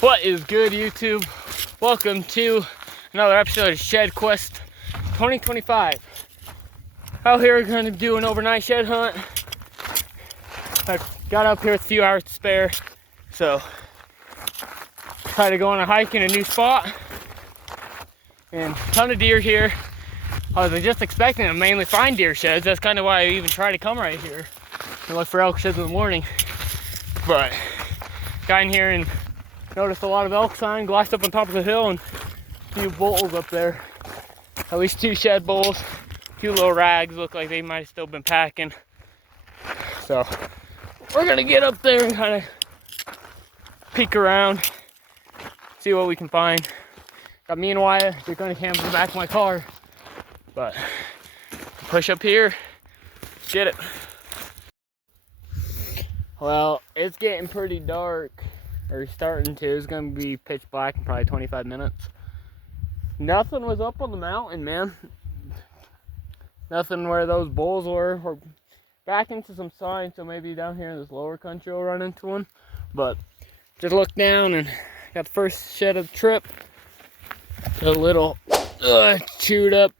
What is good, YouTube? Welcome to another episode of Shed Quest 2025. Out here, going to do an overnight shed hunt. I got up here with a few hours to spare, so try to go on a hike in a new spot. And a ton of deer here. I was just expecting to mainly find deer sheds. That's kind of why I even try to come right here and look for elk sheds in the morning. But got in here and noticed a lot of elk sign glassed up on top of the hill and a few bulls up there. At least 2 shed bulls. A few little rags look like they might have still been packing. So we're gonna get up there and kind of peek around, see what we can find. Got me and Wyatt, they're gonna camp in the back of my car. But push up here, get it. Well, it's getting pretty dark, or starting to. It's gonna be pitch black in probably 25 minutes. Nothing was up on the mountain, man. Nothing where those bulls were. We're back into some signs, so maybe down here in this lower country we'll run into one. But just look down and got the first shed of the trip. A little chewed up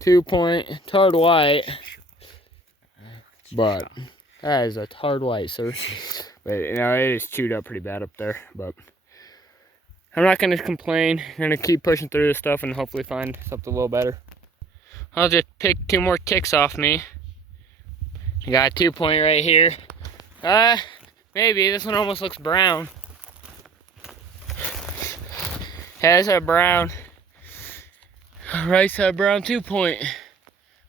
2-point tarred white, but that is a tarred white, sir. But you know, it is chewed up pretty bad up there. But I'm not gonna complain. I'm gonna keep pushing through this stuff and hopefully find something a little better. I'll just pick 2 more ticks off me. I got a 2-point right here. Maybe this one almost looks brown. Has a brown. Right side brown 2-point.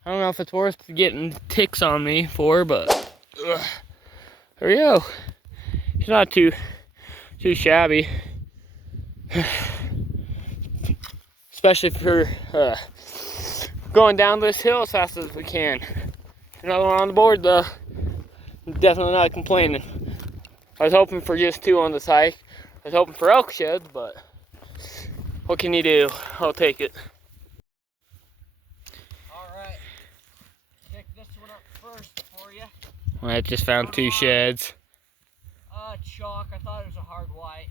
I don't know if it's worth getting ticks on me for, but there we go. It's not too shabby, especially for going down this hill as fast as we can. Another one on the board though. Definitely not complaining. I was hoping for just 2 on this hike. I was hoping for elk sheds, but what can you do? I'll take it. First for you. Well, I just found 2 sheds. Chalk. I thought it was a hard white,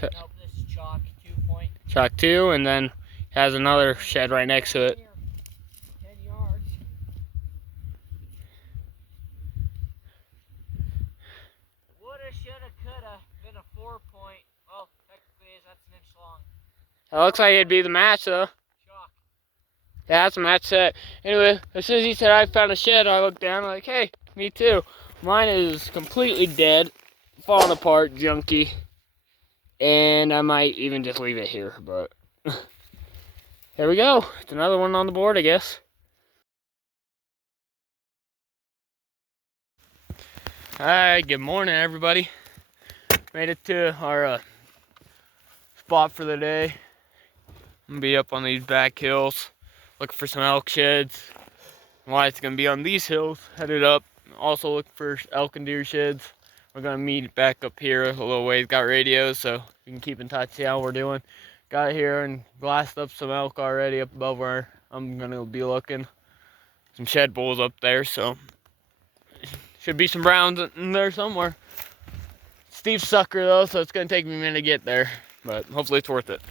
but nope, this is chalk, 2-point. Chalk 2, and then has another shed right next to it. 10 yards. Woulda, shoulda, coulda been a 4-point. Well, technically, that's an inch long. It looks like it'd be the match though. Chalk. Yeah, that's a match set. Anyway, as soon as he said I found a shed, I looked down like, hey, me too. Mine is completely dead, falling apart, junky. And I might even just leave it here, but there we go. It's another one on the board, I guess. Alright, good morning, everybody. Made it to our spot for the day. I'm gonna be up on these back hills, looking for some elk sheds. Wyatt's gonna be on these hills, headed up. Also looking for elk and deer sheds. We're gonna meet back up here a little ways. Got radios, so we can keep in touch, see how we're doing. Got here and glassed up some elk already up above where I'm gonna be looking. Some shed bulls up there, so should be some browns in there somewhere. Steep sucker though, so it's gonna take me a minute to get there, but hopefully it's worth it.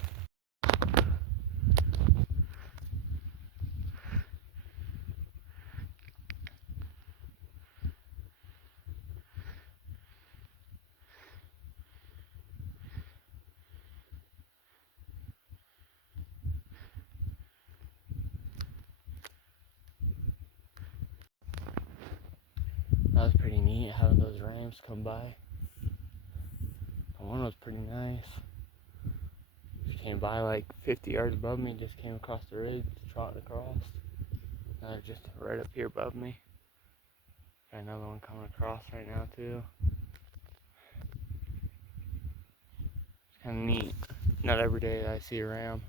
That was pretty neat having those rams come by. The one was pretty nice. She came by like 50 yards above me, just came across the ridge, trotting across. Now they're just right up here above me. Got another one coming across right now too. It's kind of neat. Not every day that I see a ram.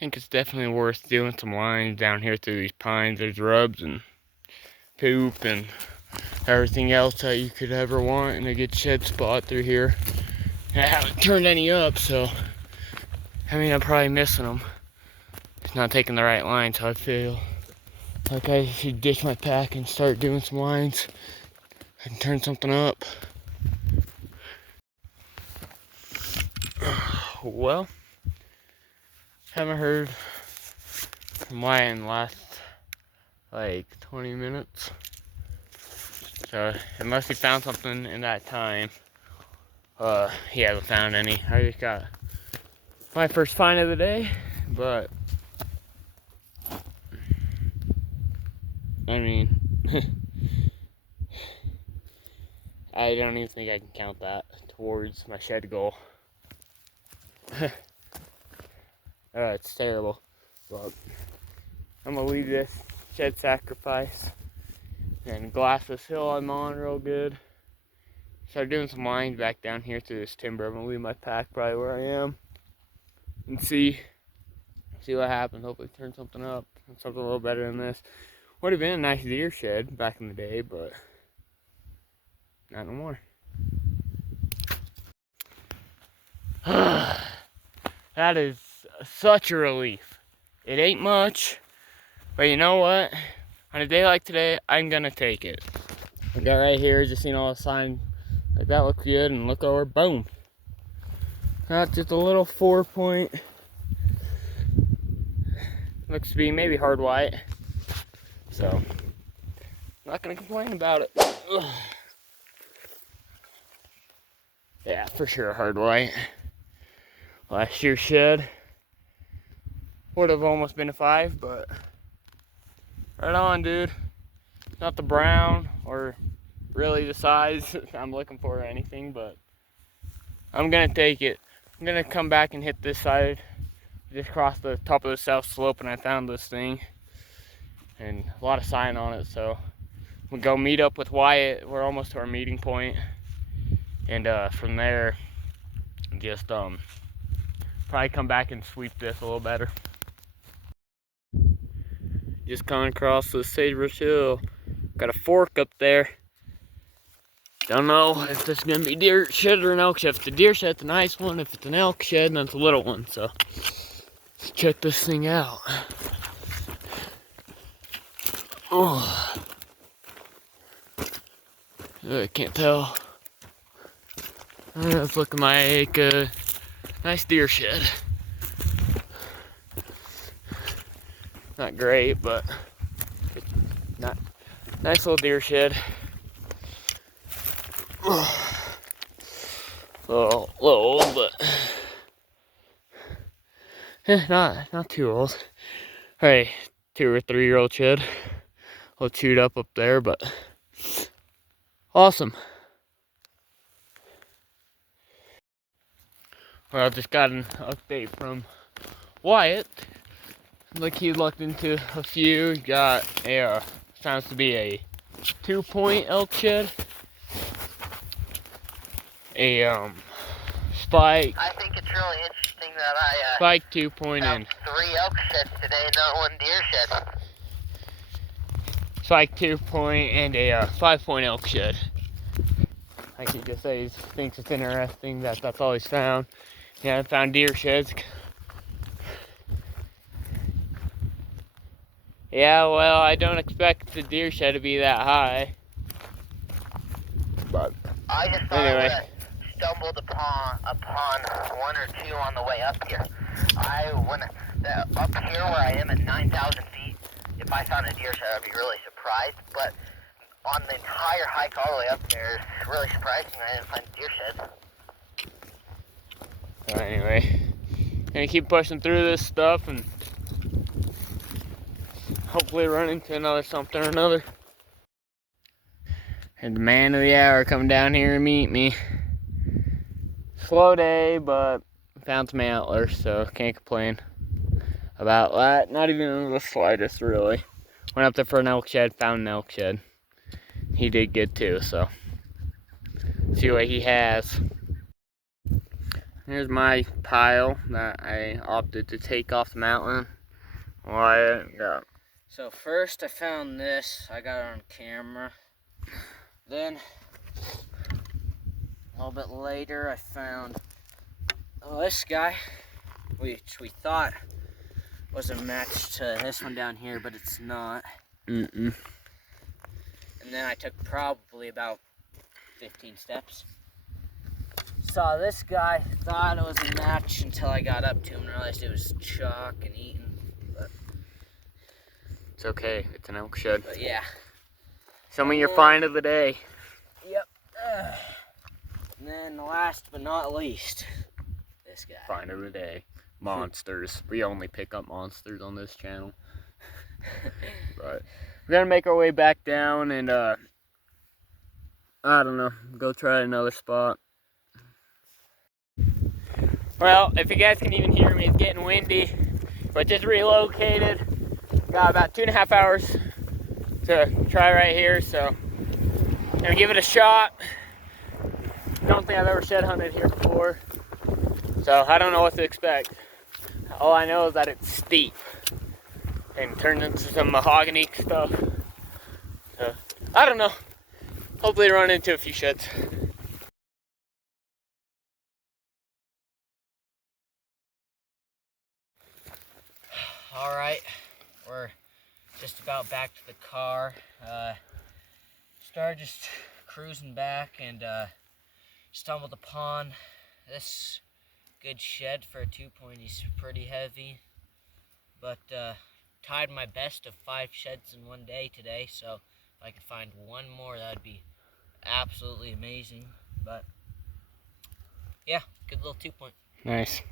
think it's definitely worth doing some lines down here through these pines. There's rubs and poop and everything else that you could ever want in a good shed spot through here. And I haven't turned any up, so I mean, I'm probably missing them. It's not taking the right line, so I feel like I should ditch my pack and start doing some lines and turn something up. Well, haven't heard from Wyatt in the last like 20 minutes. So unless he found something in that time, he hasn't found any. I just got my first find of the day, but I mean, I don't even think I can count that towards my shed goal. It's terrible, but I'm gonna leave this shed sacrifice and glass this hill I'm on real good. Start doing some lines back down here through this timber. I'm gonna leave my pack probably where I am and see what happens. Hopefully turn something up, something a little better than this. Would have been a nice deer shed back in the day, but not no more. That is such a relief. It ain't much, but you know what? On a day like today, I'm gonna take it. I got right here, just seen all the signs like that looks good, and look over, boom. That's just a little 4-point. Looks to be maybe hard white. So, not gonna complain about it. Ugh. Yeah, for sure hard white. Last year's shed would have almost been a 5, but right on, dude. Not the brown or really the size I'm looking for or anything, but I'm gonna take it. I'm gonna come back and hit this side. Just crossed the top of the south slope and I found this thing and a lot of sign on it, so we'll go meet up with Wyatt. We're almost to our meeting point, and from there just probably come back and sweep this a little better. Just coming across the sagebrush hill. Got a fork up there. Don't know if this is gonna be deer shed or an elk shed. If the deer shed's a nice one, if it's an elk shed, then it's a little one. So let's check this thing out. Oh, I can't tell. It's looking like a nice deer shed. Not great, but it's not nice little deer shed. A little old, but not too old. Hey, 2 or 3 year old shed. A little chewed up there, but awesome. Well, I just got an update from Wyatt. Like, he looked into a few. Got a sounds to be a 2-point elk shed. A spike. I think it's really interesting that I spike 2-point found and 3 elk sheds today, not 1 deer shed. Spike 2-point and a 5-point elk shed. Like he just says, he thinks it's interesting that that's all he's found. He hasn't found deer sheds. Yeah, well, I don't expect the deer shed to be that high. But I just thought anyway. I stumbled upon 1 or 2 on the way up here. Up here where I am at 9,000 feet, if I found a deer shed, I'd be really surprised. But on the entire hike all the way up there, it's really surprising I didn't find a deer shed. So anyway, gonna keep pushing through this stuff and hopefully run into another something or another. And the man of the hour coming down here to meet me. Slow day, but found some antlers, so can't complain about that. Not even the slightest, really. Went up there for an elk shed, found an elk shed. He did good too, so see what he has. here's my pile that I opted to take off the mountain. Wyatt, yeah. So first I found this. I got it on camera. Then a little bit later I found this guy, which we thought was a match to this one down here, but it's not. And then I took probably about 15 steps. Saw this guy, thought it was a match until I got up to him and realized it was chalk and eaten. But it's okay, it's an elk shed. But yeah. Show me your find of the day. Yep. And then last but not least, this guy. Find of the day. Monsters. We only pick up monsters on this channel. But we're gonna make our way back down and I don't know, go try another spot. Well, if you guys can even hear me, it's getting windy, but just relocated. Got about 2.5 hours to try right here, so gonna give it a shot. Don't think I've ever shed hunted here before, so I don't know what to expect. All I know is that it's steep and turns into some mahogany stuff. So I don't know. Hopefully run into a few sheds. All right, we're just about back to the car. Started just cruising back and stumbled upon this good shed for a 2-point. He's pretty heavy, but tied my best of 5 sheds in one day today, so if I could find one more, that'd be absolutely amazing. But yeah, good little 2-point. Nice.